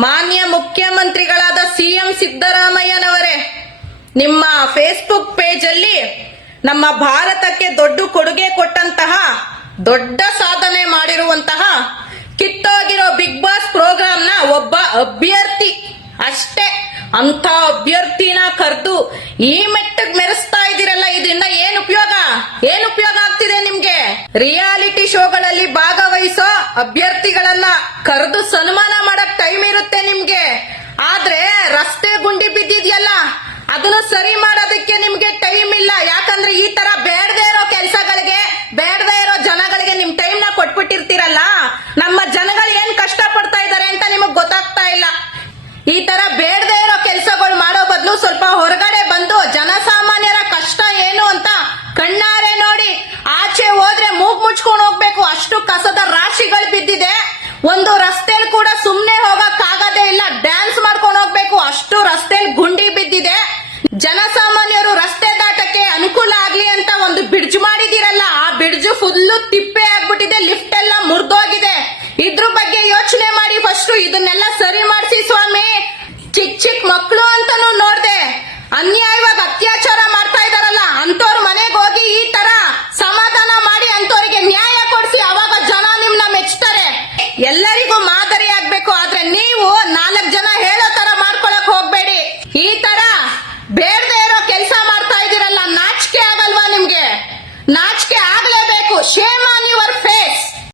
ಮಾನ್ಯ ಮುಖ್ಯಮಂತ್ರಿಗಳಾದ ಸಿಎಂ ಸಿದ್ದರಾಮಯ್ಯನವರೇ, ನಿಮ್ಮ ಫೇಸ್ಬುಕ್ ಪೇಜ್ ಅಲ್ಲಿ ನಮ್ಮ ಭಾರತಕ್ಕೆ ದೊಡ್ಡ ಕೊಡುಗೆ ಕೊಟ್ಟಂತಹ, ದೊಡ್ಡ ಸಾಧನೆ ಮಾಡಿರುವಂತಹ, ಕಿತ್ತೋಗಿರೋ ಬಿಗ್ ಬಾಸ್ ಪ್ರೋಗ್ರಾಮ್ ನ ಒಬ್ಬ ಅಭ್ಯರ್ಥಿ ಅಷ್ಟೇ, ಅಂತ ಅಭ್ಯರ್ಥಿನ ಕರೆದು ಈ ಮೆಟ್ಟಗ್ ಮೆರೆಸ್ತಾ ಇದ್ದೀರಲ್ಲ, ಇದರಿಂದ ಏನ್ ಉಪಯೋಗ ಆಗ್ತಿದೆ ನಿಮ್ಗೆ? ರಿಯಾಲಿಟಿ ಶೋಗಳಲ್ಲಿ ಭಾಗವಹಿಸೋ ಅಭ್ಯರ್ಥಿಗಳನ್ನ ಕರೆದು ಸನ್ಮಾನ ಮಾಡಕ್ ಟೈಮ್ ಇರುತ್ತೆ ನಿಮ್ಗೆ, ಆದ್ರೆ ರಸ್ತೆ ಗುಂಡಿ ಬಿದ್ದಿದ್ಯಲ್ಲ ಅದನ್ನ ಸರಿ ಮಾಡೋದಕ್ಕೆ ನಿಮ್ಗೆ ಟೈಮ್ ಇಲ್ಲ. ಯಾಕಂದ್ರೆ ಈ ತರ ಬೇಡದೇ ಇರೋ ಕೆಲಸಗಳಿಗೆ, ಬೇಡದೇ ಇರೋ ಜನಗಳಿಗೆ ನಿಮ್ ಟೈಮ್ ನ ಕೊಟ್ಬಿಟ್ಟಿರ್ತೀರಲ್ಲ, ನಮ್ಮ ಜನಗಳು ಏನ್ ಕಷ್ಟ ಪಡ್ತಾ ಇದಾರೆ ಅಂತ ನಿಮಗ್ ಗೊತ್ತಾಗ್ತಾ ಇಲ್ಲ. ಈ ತರ ಬೇಡದೇ ಇರೋ ಕೆಲಸಗಳು ಮಾಡೋ ಬದಲು ಸ್ವಲ್ಪ ಹೊರಗಡೆ ಬಂದು ಜನಸಾಮಾನ್ಯರ ಕಷ್ಟ ಏನು ಅಂತ ಕಣ್ಣಾರೆ ನೋಡಿ, ಆಚೆ ಹೋದ್ರೆ ಮೂಗ್ ಮುಚ್ಕೊಂಡು ಹೋಗ್ಬೇಕು, ಅಷ್ಟು ಕಸದ ರಾಶಿಗಳು ಬಿದ್ದಿದೆ. ಒಂದು ರಸ್ತೆಲ್ ಕೂಡ ಸುಮ್ನೆ ಹೋಗಕ್ ಆಗದೇ ಇಲ್ಲ, ಡ್ಯಾನ್ಸ್ ಮಾಡ್ಕೊಂಡು ಹೋಗ್ಬೇಕು, ಅಷ್ಟು ರಸ್ತೆಲ್ ಗುಂಡಿ ಬಿದ್ದಿದೆ. ಜನಸಾಮಾನ್ಯರು ರಸ್ತೆ ದಾಟಕ್ಕೆ ಅನುಕೂಲ ಆಗ್ಲಿ ಅಂತ ಒಂದು ಬ್ರಿಡ್ಜ್ ಮಾಡಿದಿರಲ್ಲ, ಆ ಬ್ರಿಡ್ಜ್ ಫುಲ್ಲು ತಿಪ್ಪೆ ಆಗ್ಬಿಟ್ಟಿದೆ, ಲಿಫ್ಟ್ ಎಲ್ಲ ಮುರಿದೋಗಿದೆ. ಇದ್ರ ಬಗ್ಗೆ ಯೋಚನೆ ಮಾಡಿ ಫಸ್ಟ್, ಇದನ್ನೆಲ್ಲ